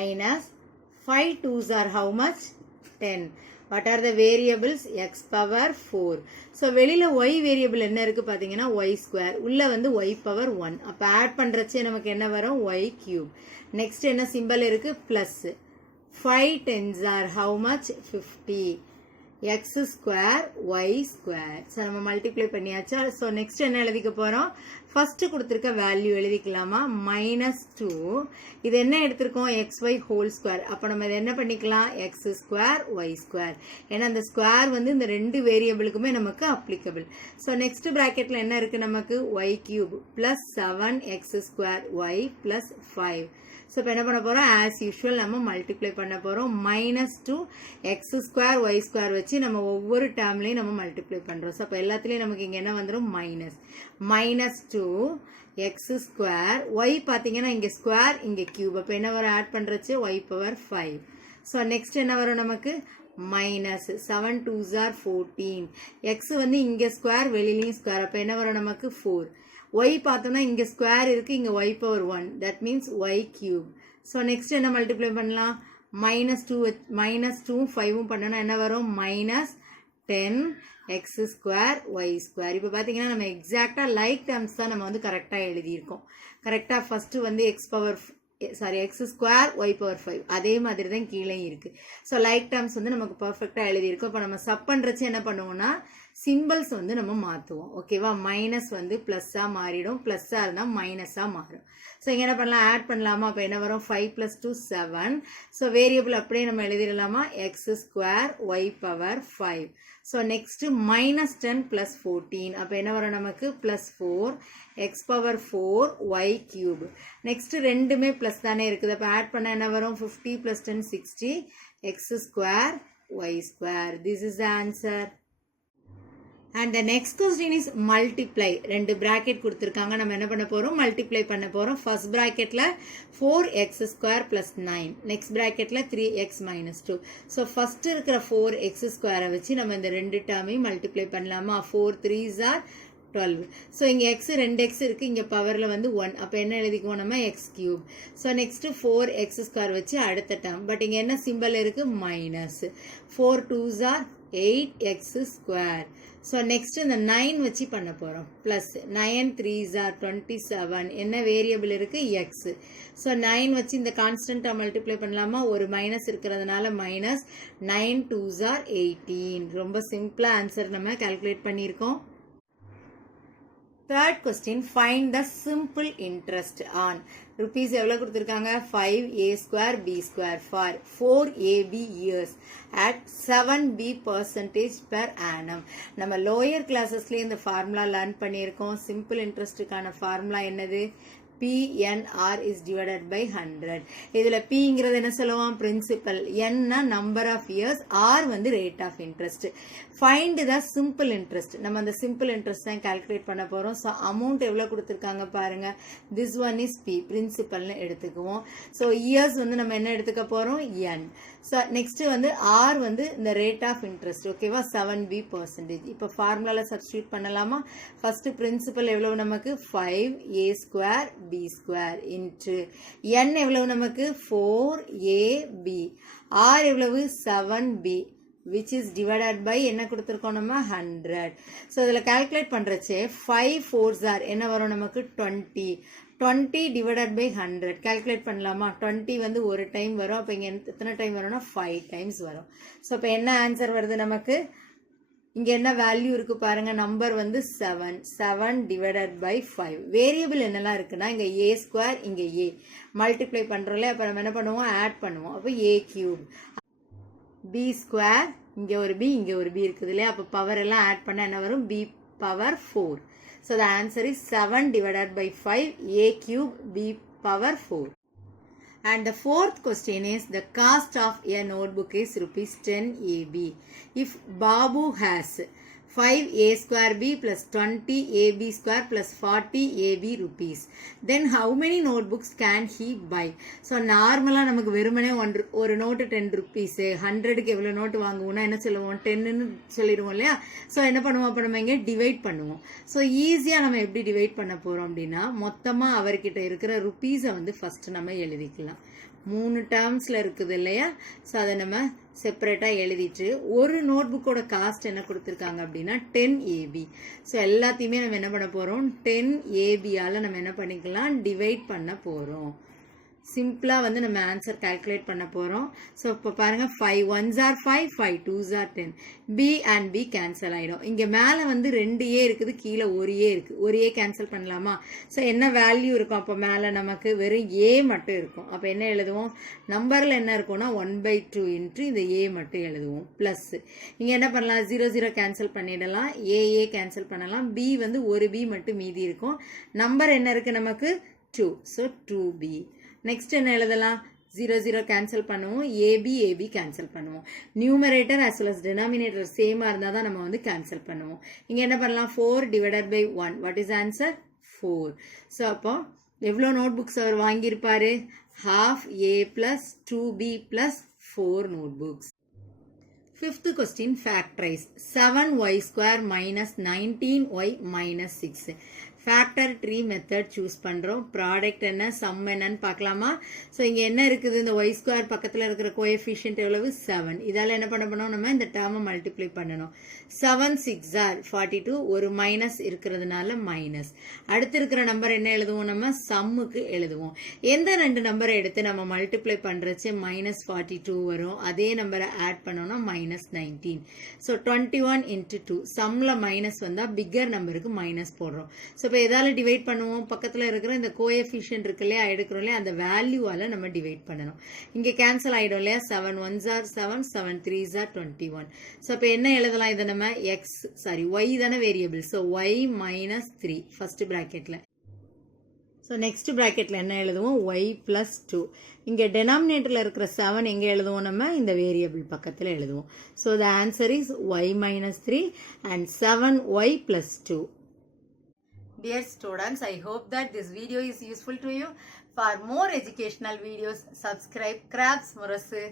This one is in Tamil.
minus 5 2s are how much? 10. What are the variables? X power 4. So வெளியில y variable என்ன இருக்கு பாத்தீங்கன்னா y square. உள்ள வந்து y power 1. அப்ப add பண்றச்சே நமக்கு என்ன வரும்? y cube. Next என்ன symbol இருக்கு? Plus. 5 10s are how much? 50. X square y square. So நம்ம multiply பண்ணியாச்சா? So next என்ன எழுதிக்க போறோம்? First கொடுத்திருக்க value எழுதிக்கலாமா? minus 2. இது என்ன எடுத்திருக்கோம்? xy whole square. அப்ப நம்ம இதை என்ன பண்ணிக்கலாம்? x square y square. ஏன்னா அந்த square வந்து இந்த ரெண்டு வேரியபிளுக்குமே நமக்கு applicable. So next bracketல என்ன இருக்கு நமக்கு? y cube plus 7x square y plus 5. So இப்போ என்ன பண்ண போறோம்? as usual நம்ம multiply பண்ண போறோம். minus 2 x square y square வச்சு நம்ம ஒவ்வொரு டேர்ம்லயும் நம்ம multiply பண்றோம். So அப்ப எல்லாத்துலயும் நமக்கு இங்க என்ன வந்துரும்? minus 2 x square y பாத்தீங்கன்னா இங்க square இங்க cube. அப்ப என்ன வரும்? add பண்றச்சு y power 5. So next என்ன வரும் நமக்கு? minus 7 2s are 14. x வந்து இங்க square வெளியிலயும் square. அப்ப என்ன வரும் நமக்கு? 4. y பார்த்தோம்னா இங்க ஸ்கொயர் இருக்கு இங்க y power 1 that means y cube. So next என்ன மல்டிப்ளை பண்ணலாம்? minus 2 5 பண்ணனா என்ன வரும்? minus 10 x square y square. இப்போ பாத்தீங்கன்னா நம்ம எக்ஸாக்ட்டா லைக் டேர்ம்ஸ் தான் நம்ம வந்து கரெக்ட்டா எழுதி இருக்கோம். கரெக்ட்டா ஃபர்ஸ்ட் வந்து x square y power 5 அதே மாதிரி தான் கீழே இருக்கு. ஸோ லைக் டேர்ம்ஸ் வந்து நமக்கு பர்ஃபெக்டா எழுதியிருக்கோம். இப்போ நம்ம சப் பண்றச்சு என்ன பண்ணுவோம்னா சிம்பிள்ஸ் வந்து நம்ம மாற்றுவோம். ஓகேவா? மைனஸ் வந்து ப்ளஸ்ஸாக மாறிடும், ப்ளஸ்ஸாக இருந்தால் மைனஸாக மாறும். ஸோ இங்கே என்ன பண்ணலாம்? ஆட் பண்ணலாமா? அப்போ என்ன வரும்? 5 + 2 7. ஸோ வேரியபிள் அப்படியே நம்ம எழுதிடலாமா? x square y power 5. So next minus 10 + 14. அப்போ என்ன வரும் நமக்கு? +4 x power 4 y cube. Next ரெண்டுமே ப்ளஸ் தானே இருக்குது. அப்போ ஆட் பண்ண என்ன வரும்? 50 + 10 60 x square y square. This is the answer. And the next question is multiply. ரெண்டு bracket கொடுத்திருக்காங்க. நம்ம என்ன பண்ண போறோம்? multiply பண்ண போறோம். first bracketல 4x square plus 9. next bracketல 3x minus 2. so first இருக்கிற 4x square வச்சு நம்ம இந்த ரெண்டு டேர்மையும் multiply பண்ணலாமா? 4 3s are 12. so இங்க x 2x இருக்கு, இங்க பவர்ல வந்து 1. அப்ப என்ன எழுதிக்குவோம் நம்ம? x cube. so next 4x square வச்சு அடுத்த டேர்ம். பட் இங்க என்ன சிம்பல் இருக்கு? Minus. 4 2s are 8x square. so next இந்த 9 வச்சு பண்ண போறோம். plus 9 3s are 27. என்ன வேரியபிள் இருக்கு? x. so 9 வச்சு இந்த கான்ஸ்டன்ட்டா மல்டிப்ளை பண்ணலாமா? ஒரு மைனஸ் இருக்கிறதுனால மைனஸ் 9 2s are 18. ரொம்ப சிம்பிளா ஆன்சர் நம்ம கால்குலேட் பண்ணியிருக்கோம். Third question, find the simple interest on rupees எவ்வளவு கொடுத்திருக்காங்க? 5a square b square for 4ab years at 7b percentage per annum. நம்ம lower classesல இந்த formula learn பண்ணியிருக்கோம். simple interestக்கான formula என்னது? PNR is divided by 100. இதுல Pங்கிறது என்ன சொல்லுவோம்? principal. N number of years. R வந்து rate of interest. Find the simple interest. நம்ம அந்த simple interest தான் calculate பண்ண போறோம். so amount எவ்வளவு கொடுத்திருக்காங்க பாருங்க. this one is P. principal னு எடுத்துக்குவோம். so years வந்து நம்ம என்ன எடுத்துக்க போறோம்? N. so next வந்து R வந்து இந்த rate of interest. ஓகேவா? 7b percentage. இப்போ ஃபார்முலால சப்ஸ்டிட்யூட் பண்ணலாமா? first principal எவ்வளவு நமக்கு? 5a square b square into n எவ்வளவு நமக்கு? 4ab. r எவ்வளவு? 7b which is divided by என்ன கொடுத்திருக்கோம் நம்ம? 100. so இதுல கால்குலேட் பண்றச்சே 5 4s are என்ன வரும் நமக்கு? 20. 20 divided by 100 கால்குலேட் பண்ணலாமா? 20 வந்து ஒரு டைம் வரும். அப்ப இங்க எத்தனை டைம் வரும்னா 5 டைம்ஸ் வரும். so அப்ப என்ன ஆன்சர் வருது நமக்கு? இங்க என்ன வேல்யூ இருக்கு பாருங்க? நம்பர் வந்து 7 divided by 5. வேரியபிள் என்னெல்லாம் இருக்குன்னா இங்க a square இங்க a மல்டிப்ளை பண்றோம்ல. அப்ப நம்ம என்ன பண்ணுவோம்? ஆட் பண்ணுவோம். அப்ப a cube b square இங்க ஒரு b இங்க ஒரு b இருக்குது இல்லையா? அப்ப பவர் எல்லாம் ஆட் பண்ண என்ன வரும்? b power 4. so the answer is 7 divided by 5 a cube b power 4. And the fourth question is the cost of a notebook is rupees 10 AB. If Babu has 5a square b plus 20 ab square plus 40 ab rupees, then how many notebooks can he buy? so நார்மலா நமக்கு வெறுமனே ஒரு நோட்டு 10 rupees 100க்கு எவ்வளவு நோட்டு வாங்குவோம்னா என்ன சொல்லுவோம்? 10 ன்னு சொல்லிடுவோம் இல்லையா? so என்ன பண்ணுவோம்? அப்ப நம்ம இங்க டிவைட் பண்ணுவோம். so ஈஸியா நம்ம எப்படி டிவைட் பண்ண போறோம் அப்படின்னா மொத்தமா அவர்கிட்ட இருக்கிற ருபீஸை வந்து ஃபர்ஸ்ட் நம்ம எழுதிக்கலாம். 3 டேர்ம்ஸில் இருக்குது இல்லையா? ஸோ அதை நம்ம செப்பரேட்டாக எழுதிட்டு ஒரு நோட் புக்கோட காஸ்ட் என்ன கொடுத்துருக்காங்க அப்படின்னா 10 AB. ஸோ எல்லாத்தையுமே நம்ம என்ன பண்ண போகிறோம், 10 ABயால் நம்ம என்ன பண்ணிக்கலாம், டிவைட் பண்ண போகிறோம். சிம்பிளாக வந்து நம்ம ஆன்சர் கால்குலேட் பண்ண போகிறோம். ஸோ இப்போ பாருங்கள், 5 1s are 5, 5 2s are 10. B and B cancel ஆகிடும். இங்கே மேலே வந்து 2A இருக்குது, கீழே 1A இருக்குது. 1A கேன்சல் பண்ணலாமா? ஸோ என்ன வேல்யூ இருக்கும் அப்போ மேலே நமக்கு? வெறும் A மட்டும் இருக்கும். அப்போ என்ன எழுதுவோம், நம்பரில் என்ன இருக்கும்னா 1/2 இன்ட்டு இந்த A மட்டும் எழுதுவோம். ப்ளஸ் இங்கே என்ன பண்ணலாம், 0 0 கேன்சல் பண்ணிடலாம், AA கேன்சல் பண்ணலாம். B வந்து ஒரு B மட்டும் மீதி இருக்கும். நம்பர் என்ன இருக்குது நமக்கு, 2. So 2B. நெக்ஸ்ட் என்ன எழுதலாம், 0 0 கேன்சல் பண்ணுவோம், AB கேன்சல் பண்ணுவோம். Numerator as well as denominator சேமாக இருந்தால் தான் நம்ம வந்து கேன்சல் பண்ணுவோம். இங்கே என்ன பண்ணலாம், 4 divided by 1. What is answer, 4. So அப்போ எவ்வளோ நோட் புக்ஸ் அவர் வாங்கியிருப்பாரு, half A plus 2B plus 4 notebooks. Fifth question, factorize 7y square minus 19y minus 6. Factor tree method choose பண்ணுறோம். ப்ராடக்ட் என்ன, சம் என்னன்னு பார்க்கலாமா? ஸோ இங்கே என்ன இருக்குது, இந்த ஒய் ஸ்கொயர் பக்கத்தில் இருக்கிற கோஎஃபிஷியன்ட் எவ்வளவு, 7. இதால் என்ன பண்ண பண்ணோம், நம்ம இந்த டேர்மை மல்டிப்ளை பண்ணணும். 7 6 are 42, ஒரு மைனஸ் இருக்கிறதுனால மைனஸ். அடுத்து இருக்கிற நம்பர் என்ன எழுதுவோம், நம்ம சம்முக்கு எழுதுவோம். எந்த 2 நம்பரை எடுத்து நம்ம மல்டிப்ளை பண்ணுறச்சு -42 வரும், அதே நம்பரை ஆட் பண்ணோம்னா -19. ஸோ 21 into 2, சம்மில் மைனஸ் வந்தால் பிக்கர் நம்பருக்கு மைனஸ் போடுறோம். ஸோ இப்போ எதால் டிவைட் பண்ணுவோம், பக்கத்தில் இருக்கிற இந்த கோஎஃபிஷியன்ட் இருக்கு இல்லையா, எடுக்கிறோம் இல்லையா, அந்த வேல்யூவால் நம்ம டிவைட் பண்ணணும். இங்கே கேன்சல் ஆகிடும் இல்லையா, 7 1s are 7, 7 3s are 21. So இப்போ என்ன எழுதலாம், இதை நம்ம ஒய் தானே வேரியபிள், ஸோ ஒய் -3 ஃபர்ஸ்ட் ப்ராக்கெட்டில். ஸோ நெக்ஸ்ட் ப்ராக்கெட்டில் என்ன எழுதுவோம், ஒய் ப்ளஸ் 2. இங்கே டெனாமினேட்டரில் இருக்கிற 7 எங்கே எழுதுவோம், நம்ம இந்த வேரியபிள் பக்கத்தில் எழுதுவோம். So the answer is Y -3 and 7y plus 2. Dear students, I hope that this video is useful to you. For more educational videos, subscribe Crafts Murasu.